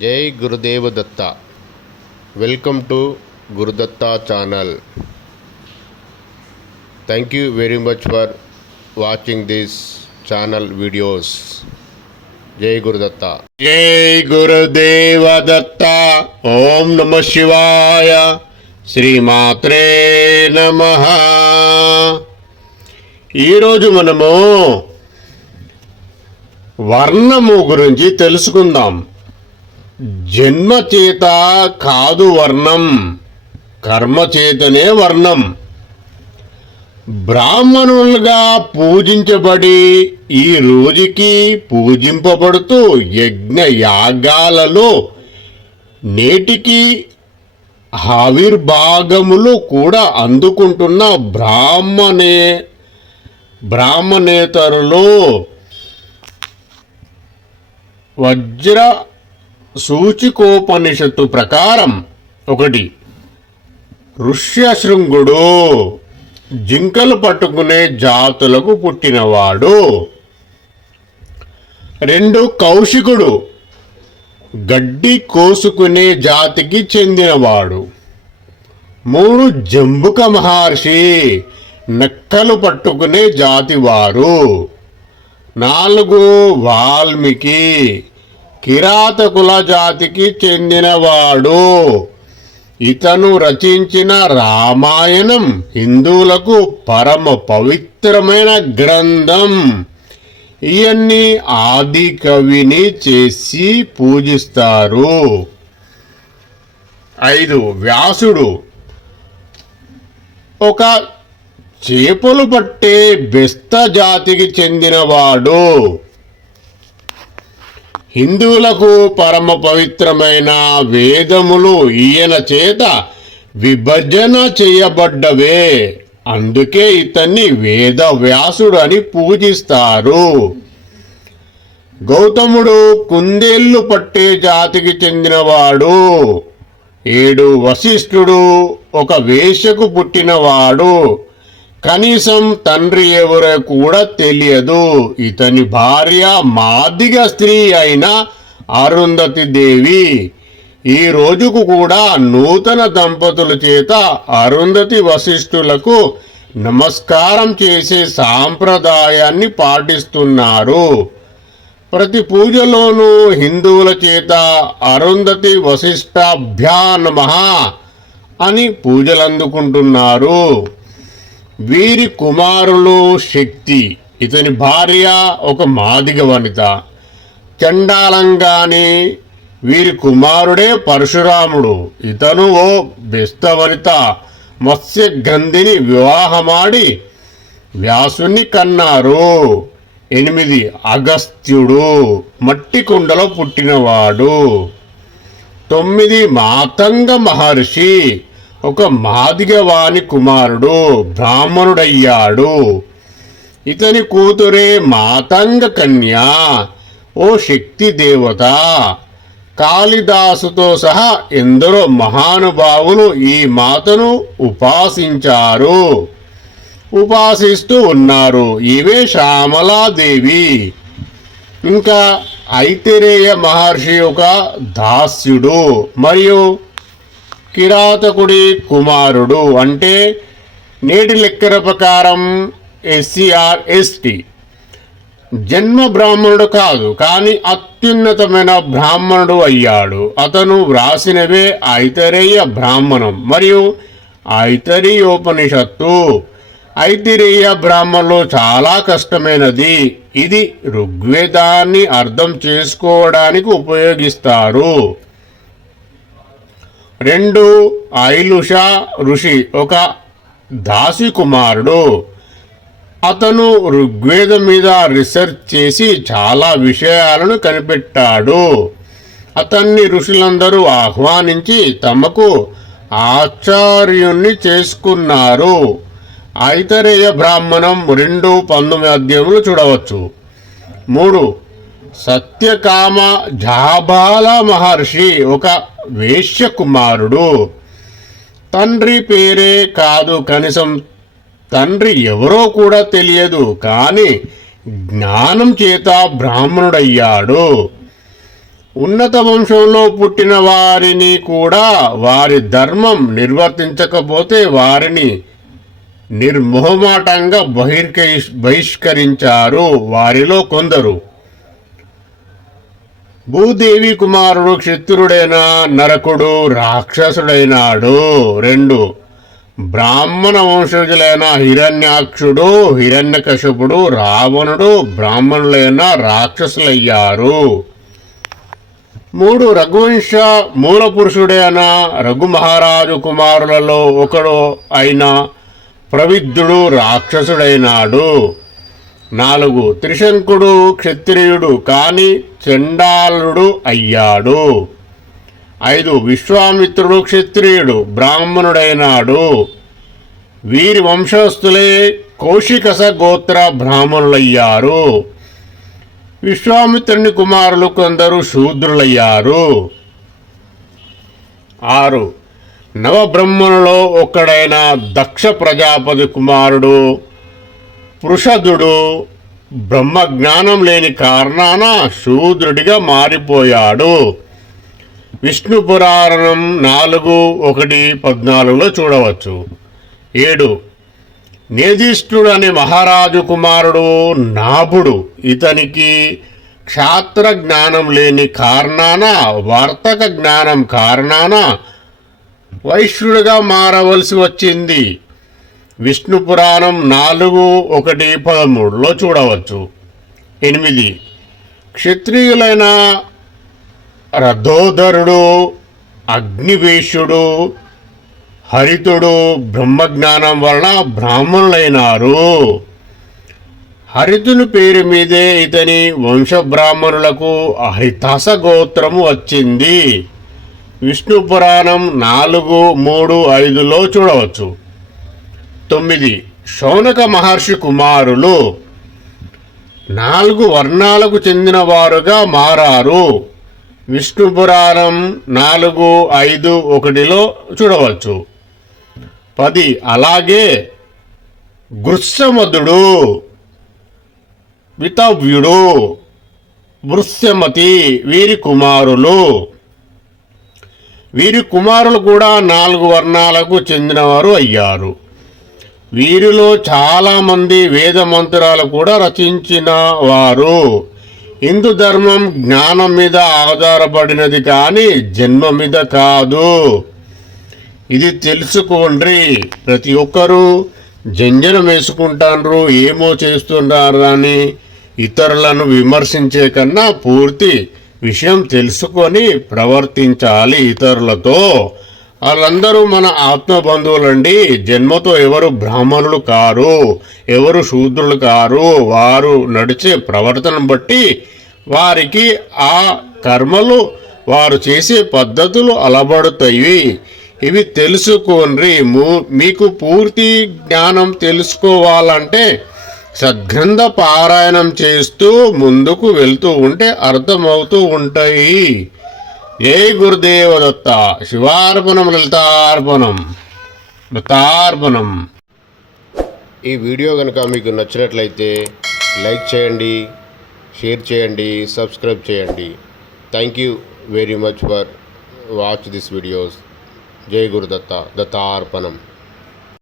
జై Gurudeva Datta. Welcome to Gurudatta channel. Thank you very much for watching this channel videos జై గురుదత్త. జై గురుదేవ దత్త. ఓం నమ శివాయ. శ్రీమాత్రే నమ. ఈరోజు మనము వర్ణము గురించి తెలుసుకుందాం. జన్మచేత కాదు వర్ణం కర్మచేతనే వర్ణం. బ్రాహ్మణులుగా పూజించబడి ఈ రోజుకి పూజింపబడుతూ యజ్ఞ యాగాలలో నేటికి ఆవిర్భాగములు కూడా అందుకుంటున్న బ్రాహ్మణే బ్రాహ్మణేతరులు వజ్ర సూచికోపనిషత్తు ప్రకారం ఒకటి ఋష్యశృంగుడు జింకలు పట్టుకునే జాతులకు పుట్టినవాడు. రెండు కౌశికుడు గడ్డి కోసుకునే జాతికి చెందినవాడు. మూడు జంబుక మహర్షి నక్కలు పట్టుకునే జాతివారు. నాలుగు వాల్మీకి కిరాతకుల జాతికి చెందినవాడు. ఇతను రచించిన రామాయణం హిందువులకు పరమ పవిత్రమైన గ్రంథం. ఇవన్నీ ఆది కవిని చేసి పూజిస్తారు. ఐదు వ్యాసుడు. ఒక చేపలు పట్టే బెస్త జాతికి చెందినవాడు. హిందువులకు పరమ పవిత్రమైన వేదములు ఈయన చేత విభజన చేయబడ్డవే. అందుకే ఇతన్ని వేద వ్యాసుడు అని పూజిస్తారు. గౌతముడు కుందేళ్ళు పట్టే జాతికి చెందినవాడు. ఏడు వశిష్ఠుడు ఒక వేషకు పుట్టినవాడు. కనీసం తండ్రి ఎవరో కూడా తెలియదు. ఇతని భార్య మాదిగ స్త్రీ అయిన అరుంధతి దేవి. ఈ రోజుకు కూడా నూతన దంపతుల చేత అరుంధతి వశిష్ఠులకు నమస్కారం చేసే సాంప్రదాయాన్ని పాటిస్తున్నారు. ప్రతి పూజలోనూ హిందువుల చేత అరుంధతి వశిష్టాభ్యా నమ అని పూజలు అందుకుంటున్నారు వీరి కుమారులు శక్తి. ఇతని భార్య ఒక మాదిగ వనిత. చండాలంగానే వీరి కుమారుడే పరశురాముడు. ఇతను ఓ బెస్త వనిత. మత్స్య గంధిని వివాహమాడి వ్యాసుని కన్నారు. ఎనిమిది అగస్త్యుడు. మట్టి కుండలో పుట్టినవాడు. తొమ్మిది మాతంగ మహర్షి. ఒక మాదిగవాని కుమారుడు బ్రాహ్మణుడయ్యాడు. ఇతని కూతురే మాతంగ కన్య ఓ శక్తి దేవత. కాళిదాసుతో సహా ఎందరో మహానుభావులు ఈ మాతను ఉపాసించారు. ఉపాసిస్తూ ఉన్నారు. ఇవే శ్యామలాదేవి. ఇంకా ఐతిరేయ మహర్షి ఒక దాస్యుడు మరియు కిరాతకుడి కుమారుడు అంటే నేటి లెక్కల ప్రకారం ఎస్సీఆర్ ఎస్టీ. జన్మ బ్రాహ్మణుడు కాదు కానీ అత్యున్నతమైన బ్రాహ్మణుడు అయ్యాడు. అతను వ్రాసినవే ఐతరేయ బ్రాహ్మణం మరియు ఐతరీయోపనిషత్తు. ఐతిరేయ బ్రాహ్మణులు చాలా కష్టమైనది. ఇది ఋగ్వేదాన్ని అర్థం చేసుకోవడానికి ఉపయోగిస్తారు. రెండు ఐలుష ఋషి ఒక దాసి కుమారుడు. అతను ఋగ్వేదం మీద రీసెర్చ్ చేసి చాలా విషయాలను కనిపెట్టాడు. అతన్ని ఋషులందరూ ఆహ్వానించి తమకు ఆచార్యుణ్ణి చేసుకున్నారు. ఐతరేయ బ్రాహ్మణం రెండు పంతొమ్మిది అధ్యాయములు చూడవచ్చు. మూడు సత్యకామ జాబాల మహర్షి ఒక వేష్య కుమారుడు తండ్రి పేరే కాదు కనీసం తండ్రి ఎవరో కూడా తెలియదు కానీ జ్ఞానం చేత బ్రాహ్మణుడయ్యాడు. ఉన్నత వంశంలో పుట్టిన వారిని కూడా వారి ధర్మం నిర్వర్తించకపోతే వారిని నిర్మోహమాటంగా బహిర్క బహిష్కరించారు వారిలో కొందరు. భూదేవి కుమారుడు క్షత్రుడైన నరకుడు రాక్షసుడైనాడు. రెండు. బ్రాహ్మణ వంశజులైన హిరణ్యాక్షుడు హిరణ్యకశపుడు రావణుడు బ్రాహ్మణులైన రాక్షసులయ్యారు. మూడు. రఘువంశ మూల పురుషుడైన రఘుమహారాజు కుమారులలో ఒకడు అయిన ప్రవిద్ధుడు రాక్షసుడైనాడు. నాలుగు. త్రిశంకుడు క్షత్రియుడు కాని చండాలుడు అయ్యాడు. ఐదు. విశ్వామిత్రుడు క్షత్రియుడు బ్రాహ్మణుడైనాడు. వీరి వంశస్థులే కౌశికస గోత్ర బ్రాహ్మణులయ్యారు. విశ్వామిత్రుని కుమారులు కొందరు శూద్రులయ్యారు. ఆరు. నవబ్రహ్మణులో ఒక్కడైన దక్ష ప్రజాపతి కుమారుడు పృషదుడు బ్రహ్మజ్ఞానం లేని కారణాన శూద్రుడిగా మారిపోయాడు. విష్ణు పురాణం నాలుగు ఒకటి పద్నాలుగులో చూడవచ్చు. ఏడు. నేధిష్ఠుడు అనే మహారాజు కుమారుడు నాభుడు ఇతనికి క్షాత్ర జ్ఞానం లేని కారణాన వర్తక జ్ఞానం కారణాన వైశ్యుడిగా మారవలసి వచ్చింది. విష్ణు పురాణం నాలుగు ఒకటి పదమూడులో చూడవచ్చు. ఎనిమిది. క్షత్రియులైన రథోధరుడు అగ్నివేశుడు హరితుడు బ్రహ్మజ్ఞానం వలన బ్రాహ్మణులైనారు. హరితుని పేరు మీదే ఇతని వంశబ్రాహ్మణులకు హరితాస గోత్రము వచ్చింది. విష్ణు పురాణం నాలుగు మూడు ఐదులో చూడవచ్చు. తొమ్మిది. శౌనక మహర్షి కుమారులు నాలుగు వర్ణాలకు చెందినవారుగా మారారు. విష్ణు పురాణం నాలుగు ఐదు ఒకటిలో చూడవచ్చు. పది. అలాగే గృత్సమధుడు వితవ్యుడు వృత్యమతి వీరి కుమారులు. వీరి కుమారులు కూడా నాలుగు వర్ణాలకు చెందినవారు అయ్యారు. వీరిలో చాలామంది వేద మంత్రాలు కూడా రచించిన వారు హిందూ ధర్మం జ్ఞానం మీద ఆధారపడినది కానీ జన్మ మీద కాదు. ఇది తెలుసుకోండి. ప్రతి ఒక్కరూ జంజనం వేసుకుంటారు ఏమో చేస్తున్నారు అని ఇతరులను విమర్శించే కన్నా పూర్తి విషయం తెలుసుకొని ప్రవర్తించాలి ఇతరులతో. వాళ్ళందరూ మన ఆత్మ బంధువులండి జన్మతో ఎవరు బ్రాహ్మణులు కారు ఎవరు శూద్రులు కారు వారు నడిచే ప్రవర్తన బట్టి వారికి ఆ కర్మలు వారు చేసే పద్ధతులు అలబడుతాయి ఇవి తెలుసుకోండి. మీకు పూర్తి జ్ఞానం తెలుసుకోవాలంటే సద్గ్రంథ పారాయణం చేస్తూ ముందుకు వెళ్తూ ఉంటే అర్థమవుతూ ఉంటాయి. ఏ గురుదేవ దత్త శివార్పణం లలితార్పణం లతార్పణం ఈ వీడియో కనుక మీకు నచ్చినట్లయితే లైక్ చేయండి షేర్ చేయండి సబ్స్క్రైబ్ చేయండి. Thank you very much for watch this videos జై గురుదత్త దత్తార్పణం.